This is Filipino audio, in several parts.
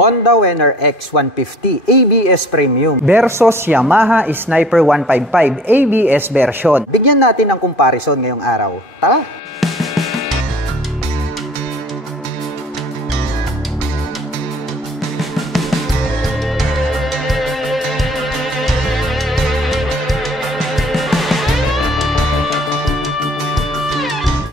Honda Winner X150 ABS Premium versus Yamaha Sniper 155 ABS version. Bigyan natin ng comparison ngayong araw. Tara!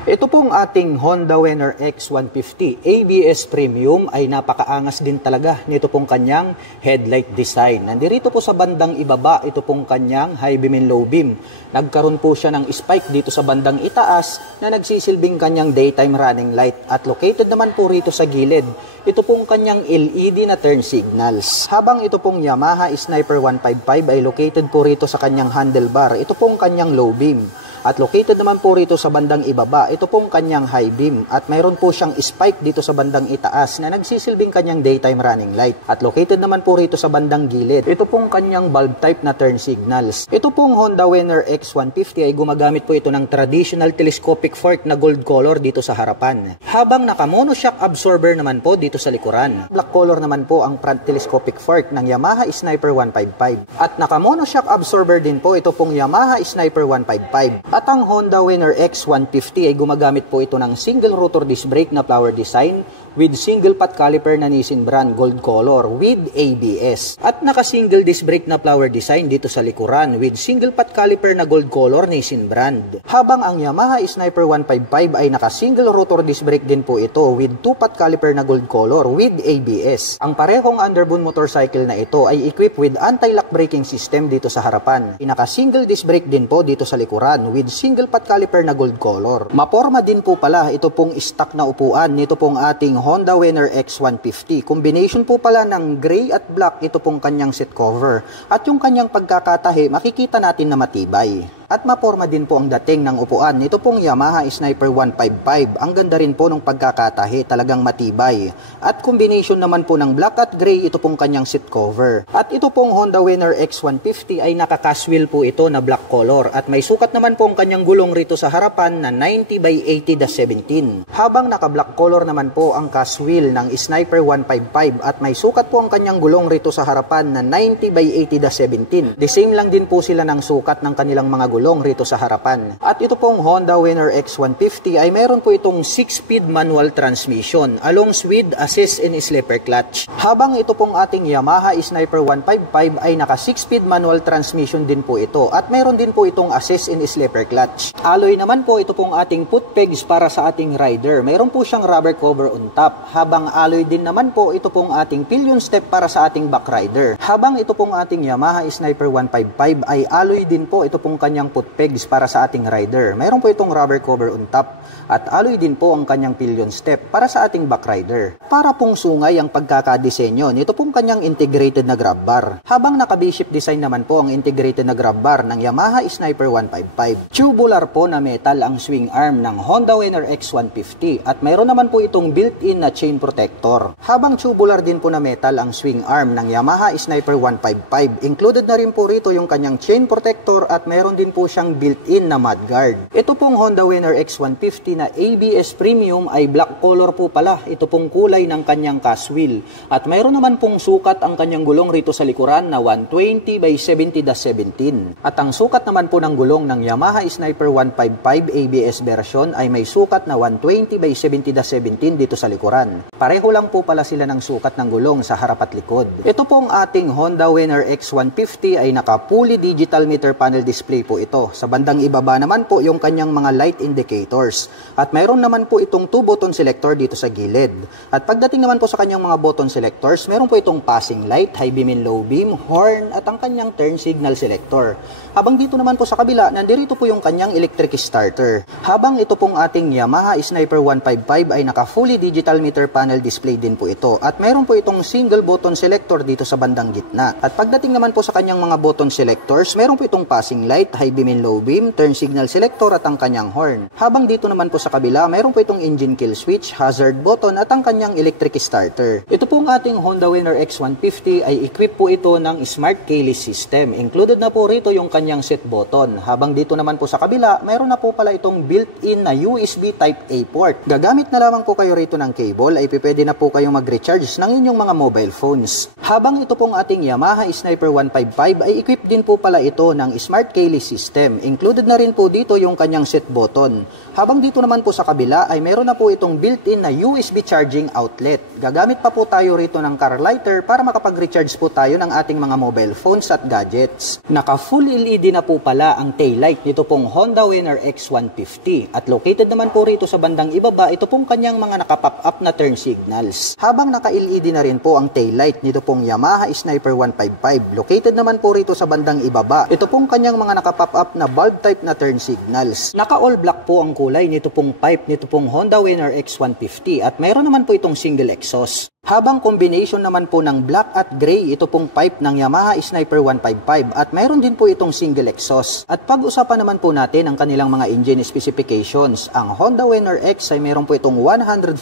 Ito pong ating Honda Winner X150 ABS Premium ay napakaangas din talaga nito pong kanyang headlight design. Nandito po sa bandang ibaba, ito pong kanyang high beam and low beam. Nagkaroon po siya ng spike dito sa bandang itaas na nagsisilbing kanyang daytime running light. At located naman po rito sa gilid, ito pong kanyang LED na turn signals. Habang ito pong Yamaha Sniper 155 ay located po rito sa kanyang handlebar, ito pong kanyang low beam. At located naman po rito sa bandang ibaba, ito pong kanyang high beam. At mayroon po siyang spike dito sa bandang itaas na nagsisilbing kanyang daytime running light. At located naman po rito sa bandang gilid, ito pong kanyang bulb type na turn signals. Ito pong Honda Winner X150 ay gumagamit po ito ng traditional telescopic fork na gold color dito sa harapan. Habang naka monoshock absorber naman po dito sa likuran. Black color naman po ang front telescopic fork ng Yamaha Sniper 155. At naka monoshock absorber din po ito pong Yamaha Sniper 155. At ang Honda Winner X150 ay gumagamit po ito ng single rotor disc brake na flower design with single pot caliper na Nissin brand gold color with ABS. At naka-single disc brake na flower design dito sa likuran with single pot caliper na gold color Nissin brand. Habang ang Yamaha Sniper 155 ay naka-single rotor disc brake din po ito with 2 pot caliper na gold color with ABS. Ang parehong underbone motorcycle na ito ay equipped with anti-lock braking system dito sa harapan. Naka-single disc brake din po dito sa likuran with single pot caliper na gold color. Maporma din po pala ito pong stock na upuan nito pong ating Honda Winner X150. Combination po pala ng gray at black ito pong kanyang seat cover. At yung kanyang pagkakatahi, makikita natin na matibay. At maporma din po ang dating ng upuan nito pong Yamaha Sniper 155. Ang ganda rin po ng pagkakatahi, talagang matibay. At combination naman po ng black at gray ito pong kanyang seat cover. At ito pong Honda Winner X150 ay naka-cast wheel po ito na black color. At may sukat naman po ang kanyang gulong rito sa harapan na 90 by 80-17. Habang naka-black color naman po ang cast wheel ng Sniper 155 at may sukat po ang kanyang gulong rito sa harapan na 90 by 80-17. The same lang din po sila ng sukat ng kanilang mga gulong rito sa harapan. At ito pong Honda Winner X150 ay mayroon po itong 6-speed manual transmission along with assist and slipper clutch. Habang ito pong ating Yamaha Sniper 155 ay naka 6-speed manual transmission din po ito at mayroon din po itong assist and slipper clutch. Alloy naman po ito pong ating foot pegs para sa ating rider. Mayroon po siyang rubber cover on top. Habang alloy din naman po ito pong ating pillion step para sa ating back rider. Habang ito pong ating Yamaha Sniper 155 ay alloy din po ito pong kanyang foot pegs para sa ating rider. Mayroon po itong rubber cover on top at alloy din po ang kanyang pillion step para sa ating back rider. Para pong sungay ang pagkakadesenyo nito pong kanyang integrated na grab bar. Habang naka V-shape design naman po ang integrated na grab bar ng Yamaha Sniper 155. Tubular po na metal ang swing arm ng Honda Winner X150 at mayroon naman po itong built-in na chain protector. Habang tubular din po na metal ang swing arm ng Yamaha Sniper 155. Included na rin po rito yung kanyang chain protector at mayroon din po siyang built-in na mudguard. Ito pong Honda Winner X150 na ABS Premium ay black color po pala. Ito pong kulay ng kanyang cast wheel. At mayroon naman pong sukat ang kanyang gulong rito sa likuran na 120 by 70-17. At ang sukat naman po ng gulong ng Yamaha Sniper 155 ABS version ay may sukat na 120 by 70-17 dito sa likuran. Pareho lang po pala sila ng sukat ng gulong sa harap at likod. Ito pong ating Honda Winner X150 ay naka fully digital meter panel display po ito. Sa bandang ibaba naman po yung kanyang mga light indicators. At mayroon naman po itong 2 button selector dito sa gilid. At pagdating naman po sa kanyang mga button selectors, mayroon po itong passing light, high beam and low beam, horn at ang kanyang turn signal selector. Habang dito naman po sa kabila, nandito po yung kanyang electric starter. Habang ito pong ating Yamaha Sniper 155 ay naka fully digital meter panel display din po ito. At mayroon po itong single button selector dito sa bandang gitna. At pagdating naman po sa kanyang mga button selectors, mayroon po itong passing light, high beam and low beam, turn signal selector at ang kanyang horn. Habang dito naman po sa kabila, mayroon po itong engine kill switch, hazard button at ang kanyang electric starter. Ito pong ating Honda Winner X150 ay equip po ito ng smart keyless system. Included na po rito yung kanyang set button. Habang dito naman po sa kabila, mayroon na po pala itong built-in na USB Type-A port. Gagamit na lamang po kayo rito ng cable ay pwede na po kayong mag-recharge ng inyong mga mobile phones. Habang ito pong ating Yamaha Sniper 155 ay equip din po pala ito ng smart keyless system. Included na rin po dito yung kanyang set button. Habang dito naman po sa kabila ay meron na po itong built-in na USB charging outlet. Gagamit pa po tayo rito ng car lighter para makapag-recharge po tayo ng ating mga mobile phones at gadgets. Naka full LED na po pala ang taillight nito pong Honda Winner X150 at located naman po rito sa bandang ibaba ito pong kanyang mga naka-pop up na turn signals. Habang naka-LED na rin po ang taillight nito pong Yamaha Sniper 155. Located naman po rito sa bandang ibaba ito pong kanyang mga naka-pop up na bulb type na turn signals. Naka-all black po ang kulay nito pong pipe nito pong Honda Winner X150 at mayroon naman po itong single exhaust. Habang combination naman po ng black at gray ito pong pipe ng Yamaha Sniper 155 at mayroon din po itong single exhaust. At pag-usapan naman po natin ang kanilang mga engine specifications. Ang Honda Winner X ay mayroon po itong 149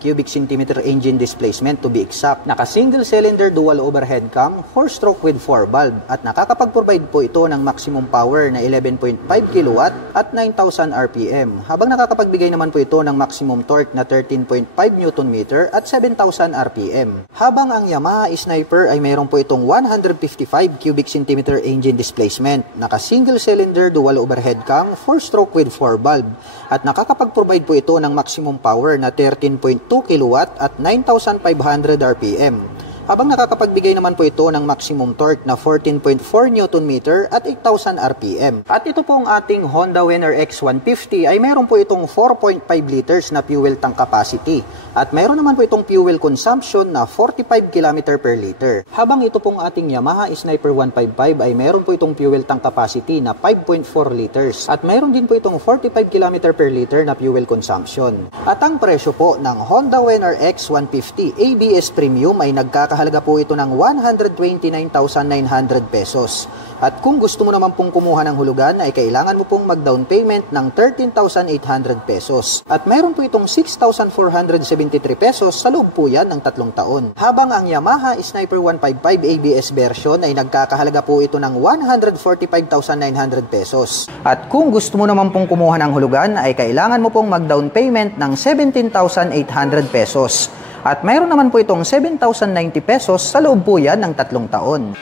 cubic centimeter engine displacement to be exact. Naka single cylinder dual overhead cam, 4-stroke with 4 valve at nakakapag-provide po ito ng maximum power na 11.5 kW at 9,000 RPM. Habang nakakapagbigay naman po ito ng maximum torque na 13.5 Nm at 7,000 RPM. Habang ang Yamaha Sniper ay mayroon po itong 155 cubic centimeter engine displacement, naka single cylinder dual overhead cam, 4-stroke with 4 valve at nakakapag-provide po ito ng maximum power na 13.2 kW at 9,500 RPM. Habang nakakapagbigay naman po ito ng maximum torque na 14.4 Nm at 8,000 RPM. At ito pong ating Honda Winner X150 ay meron po itong 4.5 liters na fuel tank capacity at meron naman po itong fuel consumption na 45 km per liter. Habang ito pong ating Yamaha Sniper 155 ay meron po itong fuel tank capacity na 5.4 liters at meron din po itong 45 km per liter na fuel consumption. At ang presyo po ng Honda Winner X150 ABS Premium ay nagkakahalaga po ito ng 129,900 pesos. At kung gusto mo naman pong kumuha ng hulugan ay kailangan mo pong mag-down payment ng 13,800 pesos. At mayroon po itong 6,473 pesos sa loob po yan ng 3 taon. Habang ang Yamaha Sniper 155 ABS version ay nagkakahalaga po ito ng 145,900 pesos. At kung gusto mo naman pong kumuha ng hulugan ay kailangan mo pong mag-down payment ng 17,800 pesos. At mayroon naman po itong 7,090 pesos sa loob po yan ng 3 taon.